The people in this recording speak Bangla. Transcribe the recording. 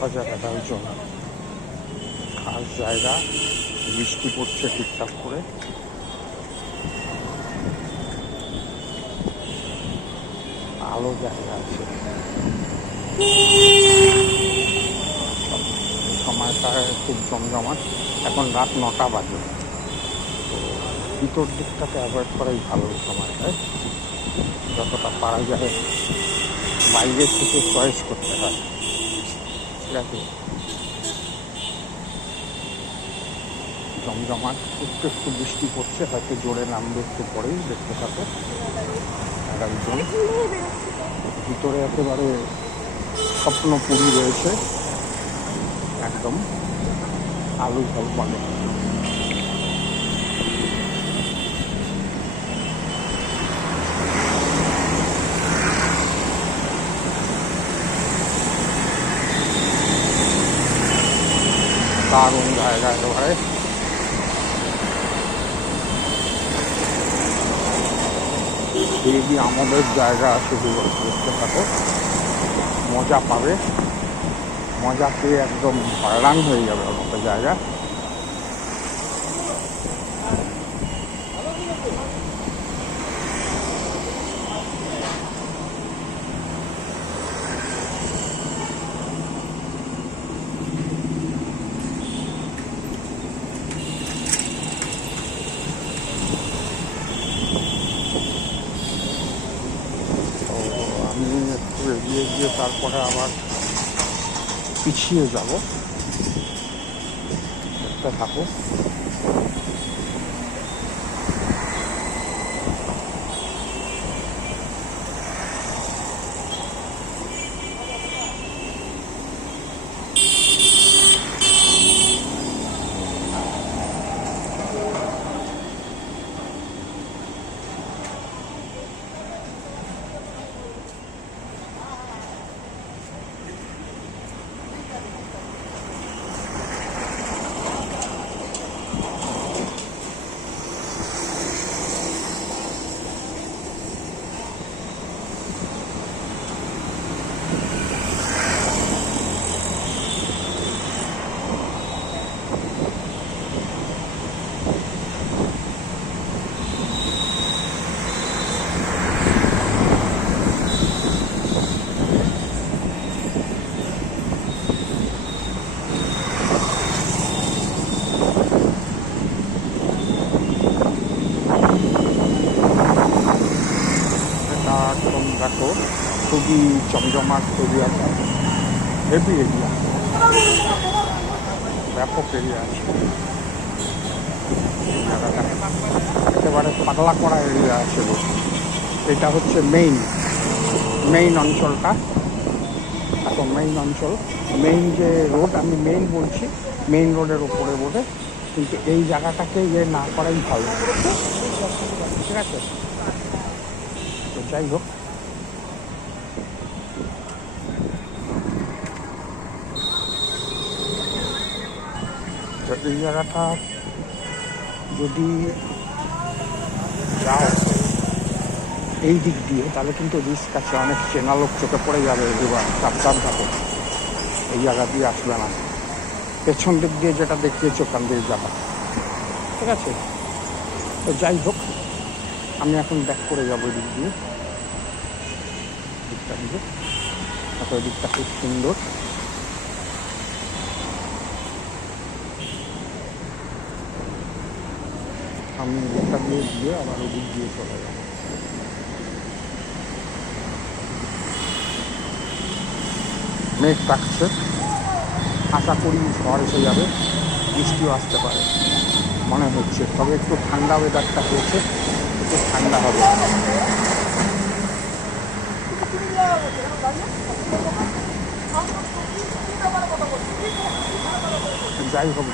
বাজার একজন খাস জায়গা, বৃষ্টি পড়ছে ঠিকঠাক করে। আলো জায়গা আছে, সময়টা খুব জমজমাট। এখন রাত 9টা বাজে, তো ভিতর দিকটাকে অ্যাভয়েড করাই ভালো সময়টায়। যতটা পারা যায় বাইরে থেকে চয়েস করতে হয়, ঠিক আছে। জমজমাট, একটু একটু বৃষ্টি পড়ছে, হয়তো জোরে নামবে একটু পরেই, দেখতে থাকো। আর একজন ভিতরে একেবারে স্বপ্নপুরী রয়েছে, একদম আলু ঝলমলে। দারুণ জায়গা একেবারে। খুবই আমাদের জায়গা আছে, দেখতে থাকো, মজা পাবে। মজা পেয়ে একদম হয়রান হয়ে যাবে আমাদের জায়গা। আমি একটু এগিয়ে গিয়ে তারপরে আবার পিছিয়ে যাব, দেখতে থাকো। একদম দেখো, খুবই জমজমাট এরিয়া, হেভি এরিয়া, ব্যাপক এরিয়া আছে। জায়গাটা একেবারে পাতলা করা এরিয়া আছে। এটা হচ্ছে মেইন অঞ্চলটা, এখন মেইন অঞ্চল, মেইন যে রোড, আমি মেইন বলছি, মেইন রোডের ওপরে বোধে, কিন্তু এই জায়গাটাকে ইয়ে না করাই ভালো, ঠিক আছে। তো যাই হোক, এই জায়গাটা যদি যাও এই দিক দিয়ে, তাহলে কিন্তু রিস্ক আছে, অনেক চেনা লোক চোখে পড়ে যাবে, এবার সাবধান থাকো, এই জায়গা দিয়ে আসবে না। পেছন দিক দিয়ে যেটা দেখিয়েছে ওখান দিয়ে যাবা, ঠিক আছে। তো যাই হোক, আমি এখন ব্যাক করে যাবো এই দিক দিয়ে, দিকটা দিয়ে। ওই দিকটা খুব সুন্দর। আমি দিকটা দিয়ে গিয়ে আবার ওই দিক দিয়ে চলে যাব। মেঘ ডাকছে, আশা করি ঝড় এসে যাবে, বৃষ্টিও আসতে পারে মনে হচ্ছে, তবে একটু ঠান্ডা ওয়েদারটা হয়েছে, একটু ঠান্ডা হবে। যাই হোক,